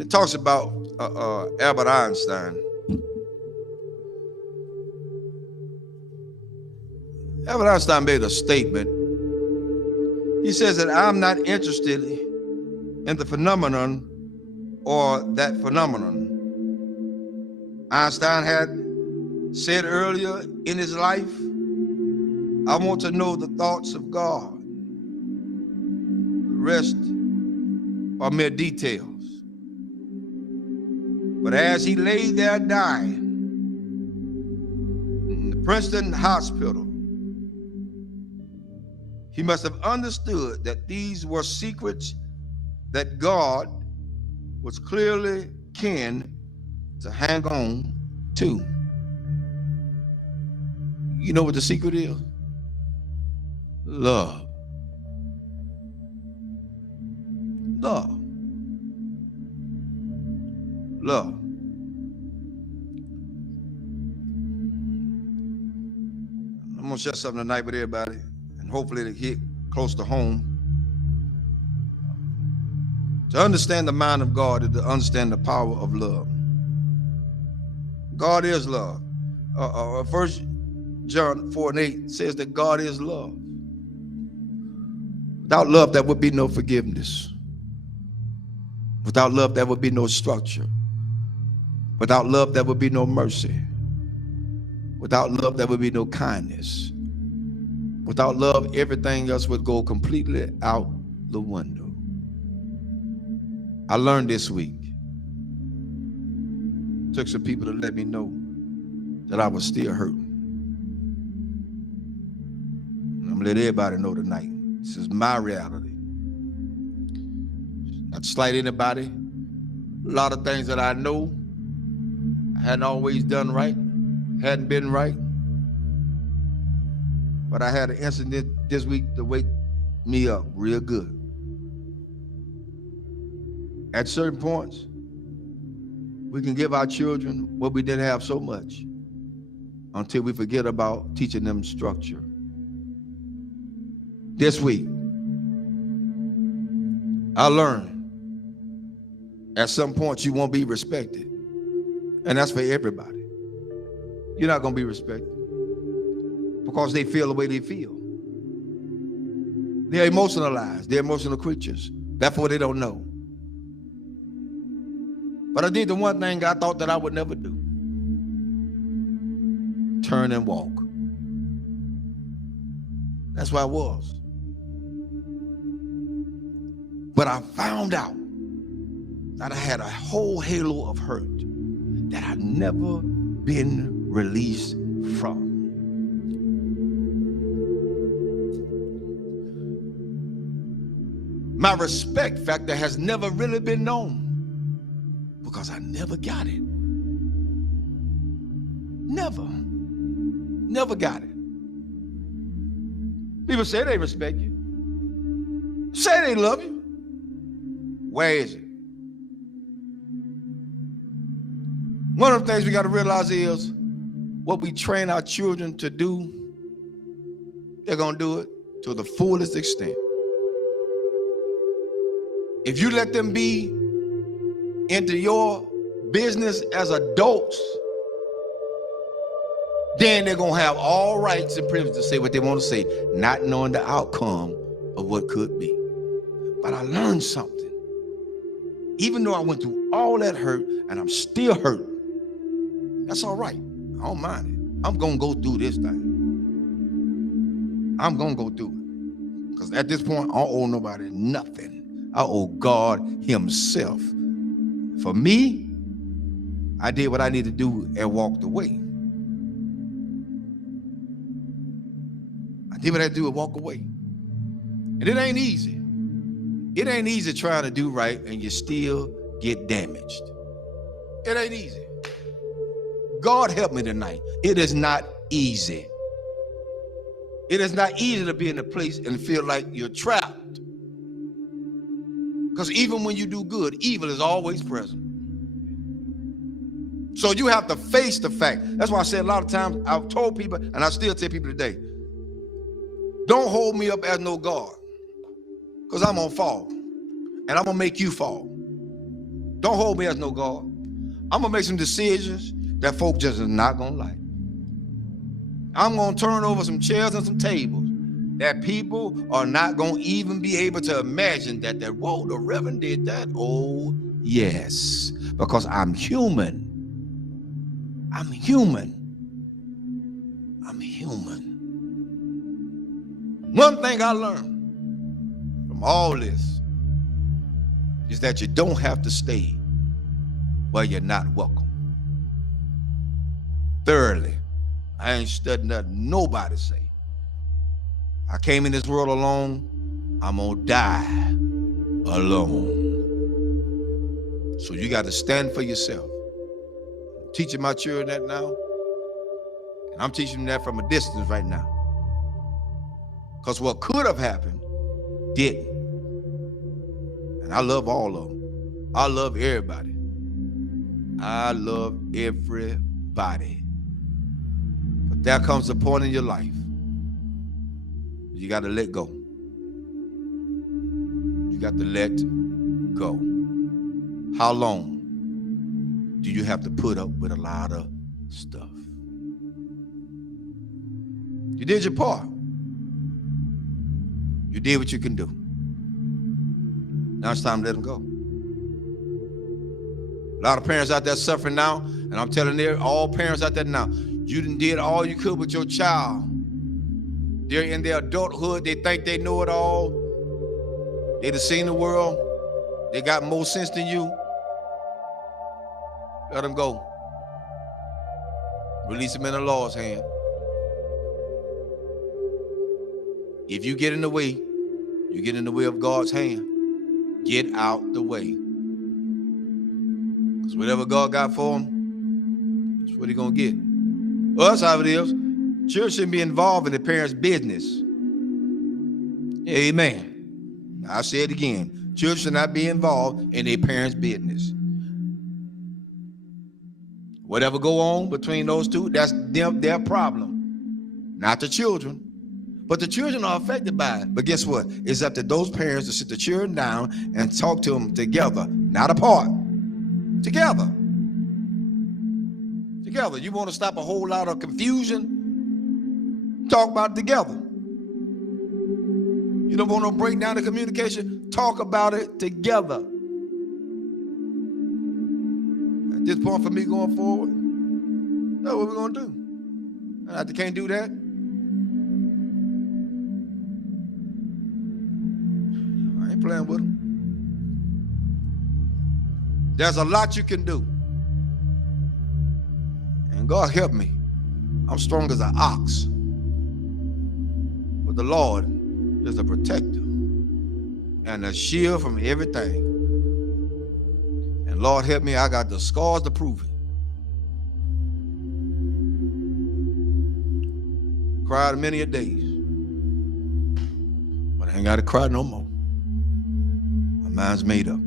It talks about Albert Einstein. Albert Einstein made a statement. He says that I'm not interested in the phenomenon or that phenomenon. Einstein had said earlier in his life, I want to know the thoughts of God. The rest are mere details. But as he lay there dying in the Princeton hospital, he must have understood that these were secrets that God was clearly keen to hang on to. You know what the secret is? Love. Love. Love. I'm going to share something tonight with everybody, and hopefully it'll hit close to home. To understand the mind of God is to understand the power of love. God is love. 1 John 4:8 says that God is love. Without love, there would be no forgiveness. Without love, there would be no structure. Without love, there would be no mercy. Without love, there would be no kindness. Without love, everything else would go completely out the window. I learned this week. Took some people to let me know that I was still hurting. And I'm gonna let everybody know tonight. This is my reality. Not to slight anybody. A lot of things that I know I hadn't always done right, hadn't been right. But I had an incident this week to wake me up real good. At certain points, we can give our children what we didn't have so much until we forget about teaching them structure. This week, I learned at some point you won't be respected. And that's for everybody. You're not going to be respected because they feel the way they feel. They're emotionalized. They're emotional creatures. Therefore, they don't know. But I did the one thing I thought that I would never do. Turn and walk. That's where I was. But I found out that I had a whole halo of hurt that I'd never been released from. My respect factor has never really been known because I never got it. Never got it. People say they respect you. Say they love you. Where is it? One of the things we got to realize is what we train our children to do, they're going to do it to the fullest extent. If you let them be into your business as adults, then they're going to have all rights and privileges to say what they want to say, not knowing the outcome of what could be. But I learned something. Even though I went through all that hurt and I'm still hurting, that's all right. I don't mind it. I'm going to go through this thing. I'm going to go through it. Because at this point, I don't owe nobody nothing. I owe God himself. For me, I did what I needed to do and walked away. I did what I had to do and walk away. And it ain't easy. It ain't easy trying to do right and you still get damaged. It ain't easy. God help me tonight. It is not easy. It is not easy to be in a place and feel like you're trapped. Because even when you do good, evil is always present. So you have to face the fact. That's why I said a lot of times, I've told people, and I still tell people today, don't hold me up as no God. Because I'm going to fall. And I'm going to make you fall. Don't hold me as no God. I'm going to make some decisions that folk just is not going to like. I'm going to turn over some chairs and some tables that people are not going to even be able to imagine that, whoa, the Reverend did that. Oh, yes, because I'm human. I'm human. I'm human. One thing I learned from all this is that you don't have to stay where you're not welcome. Thirdly, I ain't studying nothing nobody say. I came in this world alone. I'm gonna die alone. So you got to stand for yourself. I'm teaching my children that now, and I'm teaching them that from a distance right now. Because what could have happened didn't. And I love all of them. I love everybody. I love everybody. But there comes a point in your life you got to let go. You got to let go. How long do you have to put up with a lot of stuff? You did your part. You did what you can do. Now it's time to let them go. A lot of parents out there suffering now, and I'm telling all parents out there now, you done did all you could with your child. They're in their adulthood. They think they know it all. They done seen the world. They got more sense than you. Let them go. Release them in the Lord's hand. If you get in the way, you get in the way of God's hand. Get out the way. Because whatever God got for them, that's what he's going to get. Well, that's how it is. Children shouldn't be involved in the parents' business. Amen. I'll say it again. Children should not be involved in their parents' business. Whatever go on between those two, that's their problem. Not the children. But the children are affected by it. But guess what? It's up to those parents to sit the children down and talk to them together, not apart. Together. Together. You want to stop a whole lot of confusion? Talk about it together. You don't want to break down the communication? Talk about it together. At this point for me going forward, that's what we're going to do. And if they can't do that, I ain't playing with them. There's a lot you can do. And God help me. I'm strong as an ox. But the Lord is a protector and a shield from everything. And Lord help me, I got the scars to prove it. Cried many a days. But I ain't got to cry no more. My mind's made up.